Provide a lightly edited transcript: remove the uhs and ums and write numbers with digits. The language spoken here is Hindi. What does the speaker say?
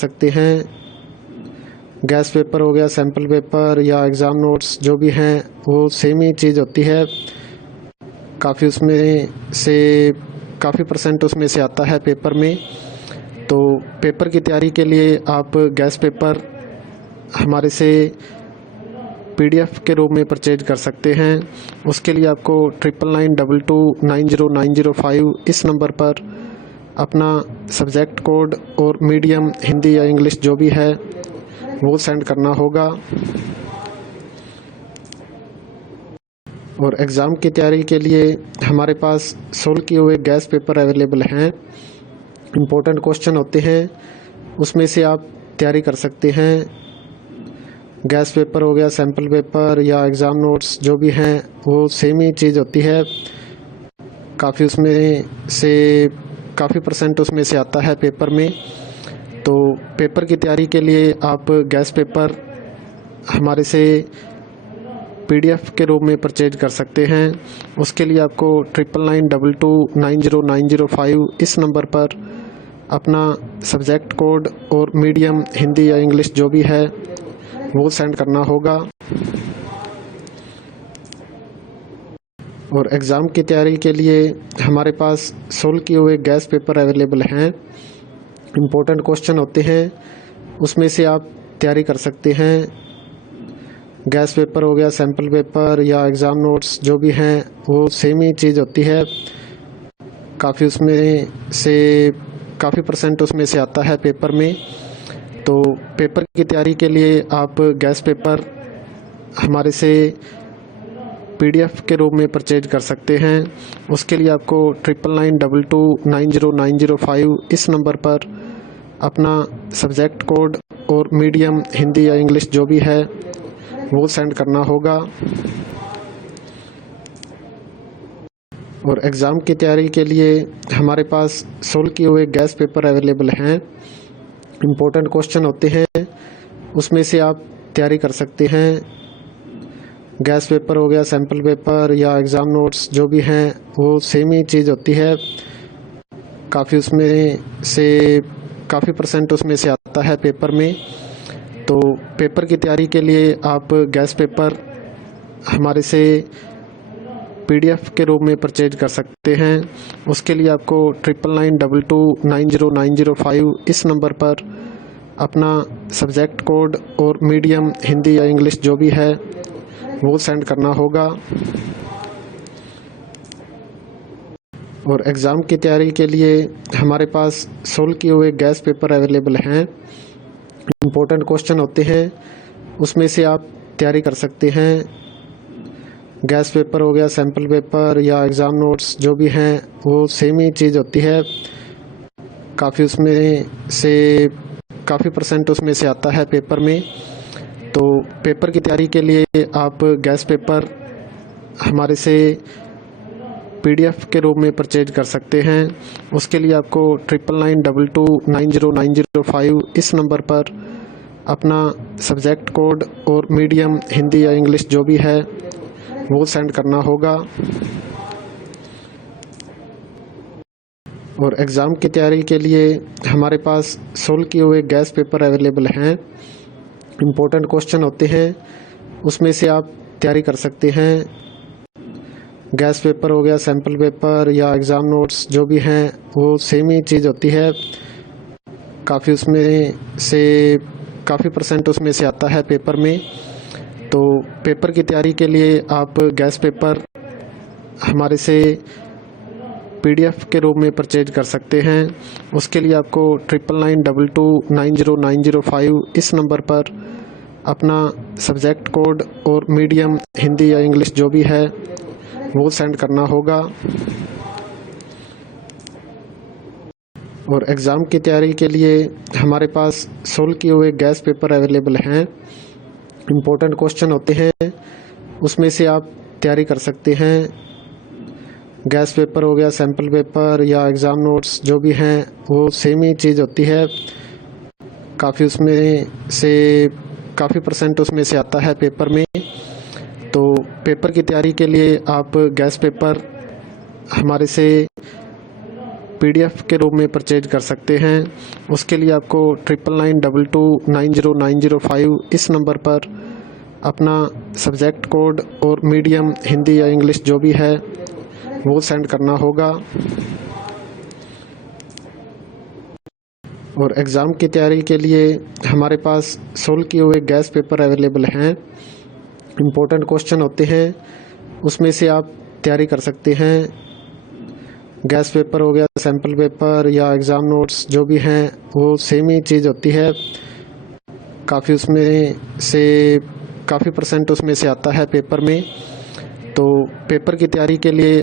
सकते हैं। गैस पेपर हो गया, सैम्पल पेपर या एग्ज़ाम नोट्स जो भी हैं वो सेम ही चीज़ होती है। काफ़ी उसमें से काफ़ी परसेंट उसमें से आता है पेपर में। तो पेपर की तैयारी के लिए आप गैस पेपर हमारे से PDF के रूप में परचेज कर सकते हैं। उसके लिए आपको 9992290905 इस नंबर पर अपना सब्जेक्ट कोड और मीडियम हिंदी या इंग्लिश जो भी है वो सेंड करना होगा। और एग्ज़ाम की तैयारी के लिए हमारे पास सोल्व किए हुए गैस पेपर अवेलेबल हैं। इम्पोर्टेंट क्वेश्चन होते हैं, उसमें से आप तैयारी कर सकते हैं। गैस पेपर हो गया, सैम्पल पेपर या एग्ज़ाम नोट्स जो भी हैं वो सेम ही चीज़ होती है। काफ़ी उसमें से काफ़ी परसेंट उसमें से आता है पेपर में। तो पेपर की तैयारी के लिए आप गैस पेपर हमारे से PDF के रूप में परचेज कर सकते हैं। उसके लिए आपको 9992290905 इस नंबर पर अपना सब्जेक्ट कोड और मीडियम हिंदी या इंग्लिश जो भी है वो सेंड करना होगा। और एग्ज़ाम की तैयारी के लिए हमारे पास सोल्व किए हुए गैस पेपर अवेलेबल हैं। इम्पोर्टेंट क्वेश्चन होते हैं, उसमें से आप तैयारी कर सकते हैं। गैस पेपर हो गया, सैम्पल पेपर या एग्ज़ाम नोट्स जो भी हैं वो सेम ही चीज़ होती है। काफ़ी उसमें से काफ़ी परसेंट उसमें से आता है पेपर में। तो पेपर की तैयारी के लिए आप गैस पेपर हमारे से PDF के रूप में परचेज कर सकते हैं। उसके लिए आपको 9992290905 इस नंबर पर अपना सब्जेक्ट कोड और मीडियम हिंदी या इंग्लिश जो भी है वो सेंड करना होगा। और एग्ज़ाम की तैयारी के लिए हमारे पास सोल्व किए हुए गैस पेपर अवेलेबल हैं। इम्पोर्टेंट क्वेश्चन होते हैं, उसमें से आप तैयारी कर सकते हैं। गैस पेपर हो गया, सैम्पल पेपर या एग्ज़ाम नोट्स जो भी हैं वो सेम ही चीज़ होती है। काफ़ी उसमें से काफ़ी परसेंट उसमें से आता है पेपर में। तो पेपर की तैयारी के लिए आप गैस पेपर हमारे से PDF के रूप में परचेज कर सकते हैं। उसके लिए आपको 9992290905 इस नंबर पर अपना सब्जेक्ट कोड और मीडियम हिंदी या इंग्लिश जो भी है वो सेंड करना होगा। और एग्ज़ाम की तैयारी के लिए हमारे पास सोल्व किए हुए गैस पेपर अवेलेबल हैं। इम्पोर्टेंट क्वेश्चन होते हैं, उसमें से आप तैयारी कर सकते हैं। गैस पेपर हो गया, सैम्पल पेपर या एग्ज़ाम नोट्स जो भी हैं वो सेम ही चीज़ होती है। काफ़ी उसमें से काफ़ी परसेंट उसमें से आता है पेपर में। तो पेपर की तैयारी के लिए आप गैस पेपर हमारे से PDF के रूप में परचेज कर सकते हैं। उसके लिए आपको 9992290905 इस नंबर पर अपना सब्जेक्ट कोड और मीडियम हिंदी या इंग्लिश जो भी है वो सेंड करना होगा। और एग्ज़ाम की तैयारी के लिए हमारे पास सोल्व किए हुए गैस पेपर अवेलेबल हैं। इम्पोर्टेंट क्वेश्चन होते हैं, उसमें से आप तैयारी कर सकते हैं। गैस पेपर हो गया, सैम्पल पेपर या एग्ज़ाम नोट्स जो भी हैं वो सेम ही चीज़ होती है। काफ़ी उसमें से काफ़ी परसेंट उसमें से आता है पेपर में। तो पेपर की तैयारी के लिए आप गैस पेपर हमारे से PDF के रूप में परचेज कर सकते हैं। उसके लिए आपको 9992290905 इस नंबर पर अपना सब्जेक्ट कोड और मीडियम हिंदी या इंग्लिश जो भी है वो सेंड करना होगा। और एग्ज़ाम की तैयारी के लिए हमारे पास सोल्व किए हुए गैस पेपर अवेलेबल हैं। इम्पोर्टेंट क्वेश्चन होते हैं, उसमें से आप तैयारी कर सकते हैं। गैस पेपर हो गया, सैम्पल पेपर या एग्ज़ाम नोट्स जो भी हैं वो सेम ही चीज़ होती है। काफ़ी उसमें से काफ़ी परसेंट उसमें से आता है पेपर में। तो पेपर की तैयारी के लिए आप गैस पेपर हमारे से PDF के रूप में परचेज कर सकते हैं। उसके लिए आपको 9992290905 इस नंबर पर अपना सब्जेक्ट कोड और मीडियम हिंदी या इंग्लिश जो भी है वो सेंड करना होगा। और एग्ज़ाम की तैयारी के लिए हमारे पास सोल्व किए हुए गैस पेपर अवेलेबल हैं। इम्पोर्टेंट क्वेश्चन होते हैं, उसमें से आप तैयारी कर सकते हैं। गैस पेपर हो गया, सैम्पल पेपर या एग्ज़ाम नोट्स जो भी हैं वो सेम ही चीज़ होती है। काफ़ी परसेंट उसमें से आता है पेपर में। तो पेपर की तैयारी के लिए